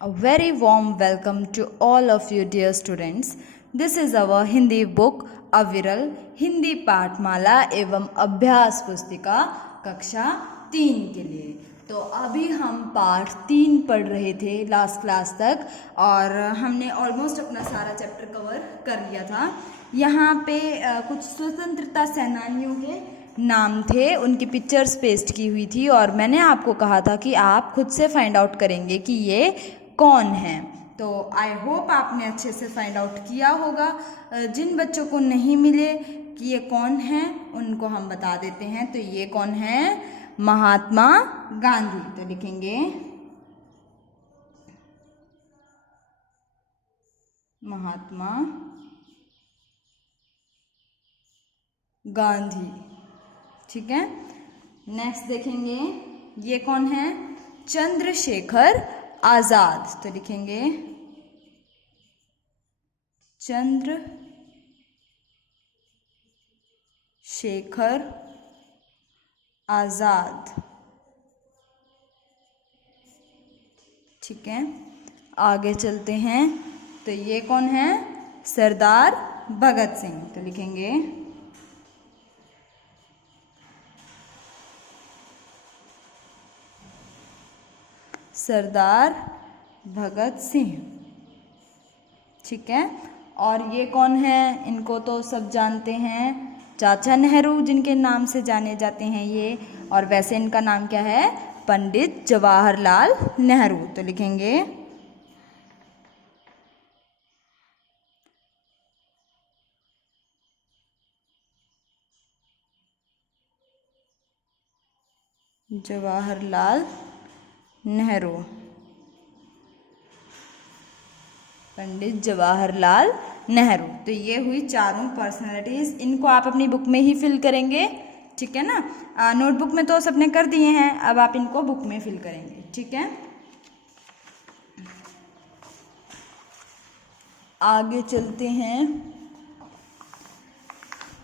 A very warm welcome to all of you dear students. This is our Hindi book अविरल हिंदी पाठमाला एवं अभ्यास पुस्तिका कक्षा 3 के लिए। तो अभी हम पाठ 3 पढ़ रहे थे लास्ट क्लास तक और हमने ऑलमोस्ट अपना सारा चैप्टर कवर कर लिया था। यहाँ पे कुछ स्वतंत्रता सेनानियों के नाम थे, उनकी पिक्चर्स पेस्ट की हुई थी और मैंने आपको कहा था कि आप खुद से फाइंड आउट करेंगे कि ये कौन है। तो आई होप आपने अच्छे से फाइंड आउट किया होगा। जिन बच्चों को नहीं मिले कि ये कौन है उनको हम बता देते हैं। तो ये कौन है? महात्मा गांधी। तो लिखेंगे महात्मा गांधी, ठीक है। नेक्स्ट देखेंगे ये कौन है? चंद्रशेखर आजाद। तो लिखेंगे चंद्रशेखर आजाद, ठीक है। आगे चलते हैं। तो ये कौन है? सरदार भगत सिंह। तो लिखेंगे सरदार भगत सिंह, ठीक है। और ये कौन है? इनको तो सब जानते हैं, चाचा नेहरू जिनके नाम से जाने जाते हैं ये। और वैसे इनका नाम क्या है? पंडित जवाहरलाल नेहरू। तो लिखेंगे जवाहरलाल नेहरू, पंडित जवाहरलाल नेहरू। तो ये हुई चारों पर्सनालिटीज। इनको आप अपनी बुक में ही फिल करेंगे, ठीक है ना। नोटबुक में तो सबने कर दिए हैं, अब आप इनको बुक में फिल करेंगे, ठीक है। आगे चलते हैं।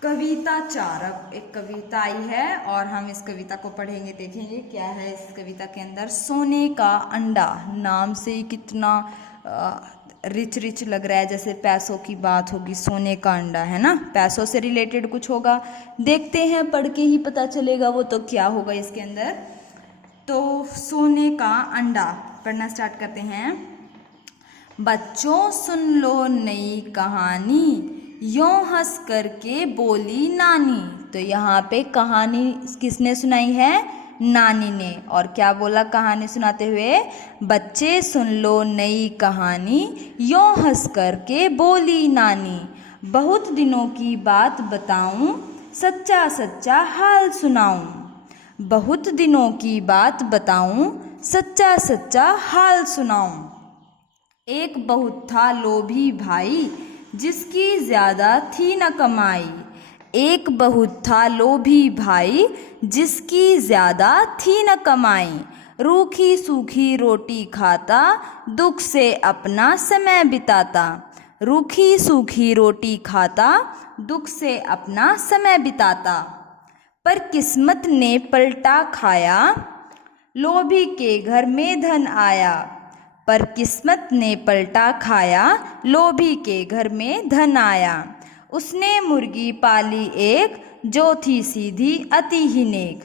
कविता चारक, एक कविता आई है और हम इस कविता को पढ़ेंगे, देखेंगे क्या है इस कविता के अंदर। सोने का अंडा, नाम से ही कितना रिच लग रहा है, जैसे पैसों की बात होगी। सोने का अंडा है ना, पैसों से रिलेटेड कुछ होगा। देखते हैं, पढ़ के ही पता चलेगा वो तो क्या होगा इसके अंदर। तो सोने का अंडा पढ़ना स्टार्ट करते हैं। बच्चों सुन लो नई कहानी, यों हंस करके बोली नानी। तो यहाँ पे कहानी किसने सुनाई है? नानी ने। और क्या बोला कहानी सुनाते हुए? बच्चे सुन लो नई कहानी, यों हंस करके बोली नानी। बहुत दिनों की बात बताऊं, सच्चा सच्चा हाल सुनाऊं। बहुत दिनों की बात बताऊं, सच्चा सच्चा हाल सुनाऊं। एक बहुत था लोभी भाई, जिसकी ज्यादा थी न कमाई। एक बहुत था लोभी भाई, जिसकी ज्यादा थी न कमाई। रूखी सूखी रोटी खाता, दुख से अपना समय बिताता। रूखी सूखी रोटी खाता, दुख से अपना समय बिताता। पर किस्मत ने पलटा खाया, लोभी के घर में धन आया। पर किस्मत ने पलटा खाया, लोभी के घर में धन आया। उसने मुर्गी पाली एक, जो थी सीधी अति ही नेक।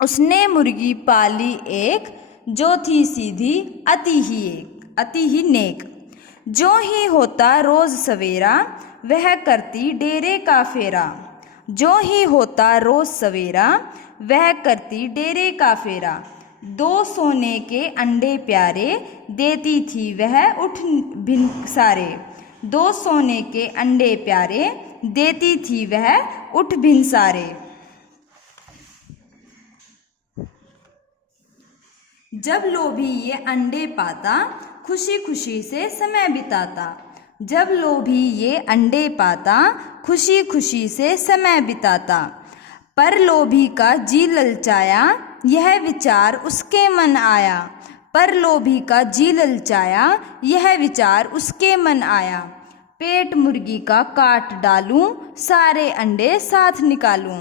उसने मुर्गी पाली एक, जो थी सीधी अति ही नेक। जो ही होता रोज सवेरा, वह करती डेरे का फेरा। जो ही होता रोज सवेरा, वह करती डेरे का फेरा। 2 सोने के अंडे प्यारे, देती थी वह उठ भिन सारे। 2 सोने के अंडे प्यारे, देती थी वह उठ भिन सारे। जब लोभी ये अंडे पाता, खुशी खुशी से समय बिताता। जब लोभी ये अंडे पाता, खुशी खुशी से समय बिताता। पर लोभी का जी ललचाया, यह विचार उसके मन आया। पर लोभी का जी ललचाया, यह विचार उसके मन आया। पेट मुर्गी का काट डालूं, सारे अंडे साथ निकालूं।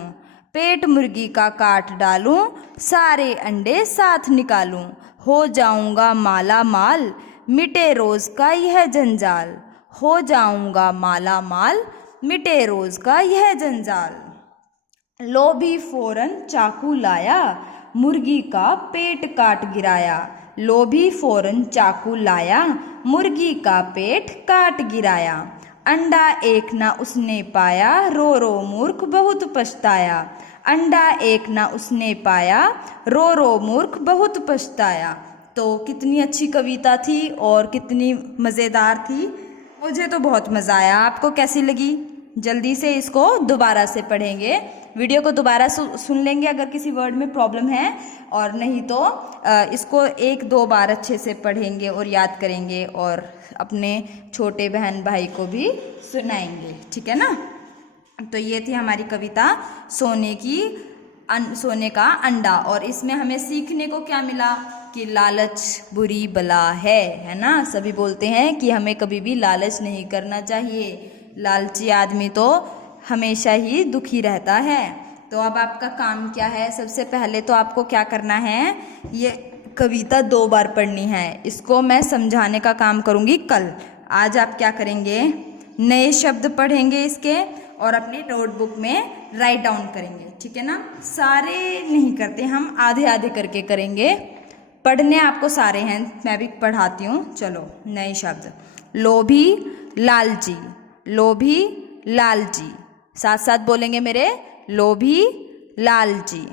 पेट मुर्गी का काट डालूं, सारे अंडे साथ निकालूं। हो जाऊंगा माला माल, मिटे रोज का यह जंजाल, हो जाऊंगा माला माल, मिटे रोज का यह जंजाल। लोभी फौरन चाकू लाया, मुर्गी का पेट काट गिराया, लोभी फौरन चाकू लाया, मुर्गी का पेट काट गिराया। अंडा एक ना उसने पाया, रो रो मूर्ख बहुत पछताया, अंडा एक ना उसने पाया, रो रो मूर्ख बहुत पछताया। तो कितनी अच्छी कविता थी और कितनी मज़ेदार थी, मुझे तो बहुत मज़ा आया। आपको कैसी लगी? जल्दी से इसको दोबारा से पढ़ेंगे, वीडियो को दोबारा सुन लेंगे अगर किसी वर्ड में प्रॉब्लम है, और नहीं तो इसको 1-2 बार अच्छे से पढ़ेंगे और याद करेंगे और अपने छोटे बहन भाई को भी सुनाएंगे, ठीक है ना। तो ये थी हमारी कविता सोने का अंडा। और इसमें हमें सीखने को क्या मिला कि लालच बुरी बला है ना। सभी बोलते हैं कि हमें कभी भी लालच नहीं करना चाहिए, लालची आदमी तो हमेशा ही दुखी रहता है। तो अब आपका काम क्या है? सबसे पहले तो आपको क्या करना है, ये कविता 2 बार पढ़नी है। इसको मैं समझाने का काम करूँगी कल। आज आप क्या करेंगे, नए शब्द पढ़ेंगे इसके और अपनी नोटबुक में राइट डाउन करेंगे, ठीक है ना। सारे नहीं करते, हम आधे आधे करके करेंगे। पढ़ने आपको सारे हैं, मैं भी पढ़ाती हूँ। चलो, नए शब्द। लोभी लालची, लोभी लालची, साथ साथ बोलेंगे मेरे, लोभी लालची।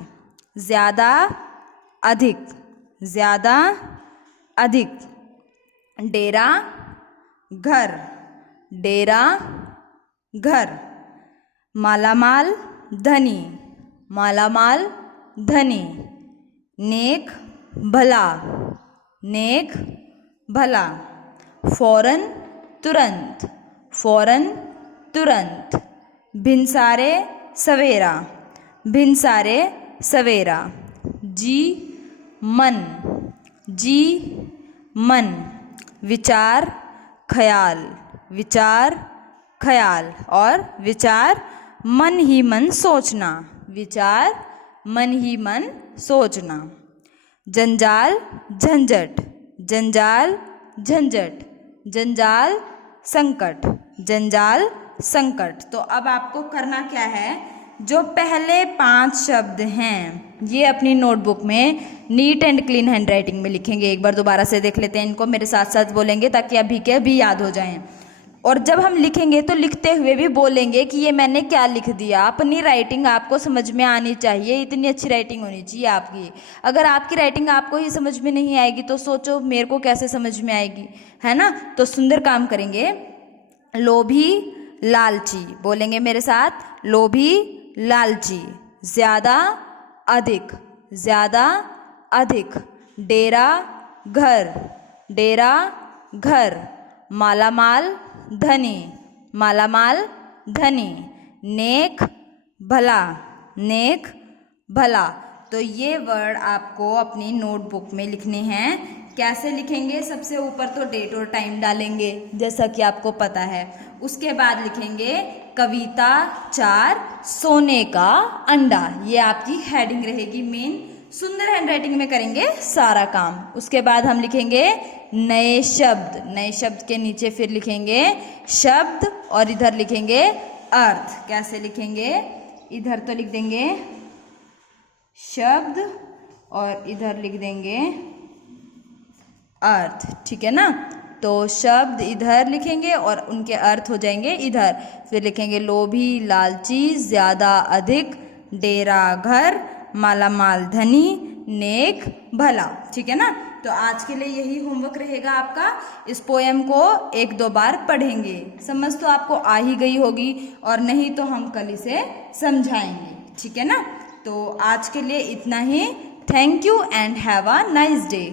ज़्यादा अधिक, ज़्यादा अधिक। डेरा घर, डेरा घर। मालामाल धनी, मालामाल धनी। नेक भला, नेक भला। फौरन तुरंत, फौरन तुरंत। भिनसारे सवेरा, भिनसारे सवेरा। जी मन, जी मन। विचार ख्याल, विचार ख्याल। और विचार मन ही मन सोचना, विचार मन ही मन सोचना। जंजाल झंझट, जंजाल झंझट। जंजाल संकट, जंजाल संकट। तो अब आपको करना क्या है, जो पहले 5 शब्द हैं ये अपनी नोटबुक में नीट एंड क्लीन हैंडराइटिंग में लिखेंगे। एक बार दोबारा से देख लेते हैं इनको, मेरे साथ साथ बोलेंगे ताकि अभी के अभी याद हो जाएं। और जब हम लिखेंगे तो लिखते हुए भी बोलेंगे कि ये मैंने क्या लिख दिया। अपनी राइटिंग आपको समझ में आनी चाहिए, इतनी अच्छी राइटिंग होनी चाहिए आपकी। अगर आपकी राइटिंग आपको ही समझ में नहीं आएगी तो सोचो मेरे को कैसे समझ में आएगी, है ना। तो सुंदर काम करेंगे। लोभी लालची, बोलेंगे मेरे साथ, लोभी लालची। ज़्यादा अधिक, ज़्यादा अधिक। डेरा घर, डेरा घर। मालामाल धनी, मालामाल धनी। नेक भला, नेक भला। तो ये वर्ड आपको अपनी नोटबुक में लिखने हैं। कैसे लिखेंगे, सबसे ऊपर तो डेट और टाइम डालेंगे जैसा कि आपको पता है। उसके बाद लिखेंगे कविता 4 सोने का अंडा, ये आपकी हेडिंग रहेगी मेन। सुंदर हैंडराइटिंग में करेंगे सारा काम। उसके बाद हम लिखेंगे नए शब्द, नए शब्द के नीचे फिर लिखेंगे शब्द और इधर लिखेंगे अर्थ। कैसे लिखेंगे, इधर तो लिख देंगे शब्द और इधर लिख देंगे अर्थ, ठीक है ना। तो शब्द इधर लिखेंगे और उनके अर्थ हो जाएंगे इधर। फिर लिखेंगे लोभी लालची, ज़्यादा अधिक, डेरा घर, मालामाल धनी, नेक भला, ठीक है ना। तो आज के लिए यही होमवर्क रहेगा आपका। इस पोएम को 1-2 बार पढ़ेंगे। समझ तो आपको आ ही गई होगी, और नहीं तो हम कल इसे समझाएंगे, ठीक है ना। तो आज के लिए इतना ही। Thank you and have a nice day.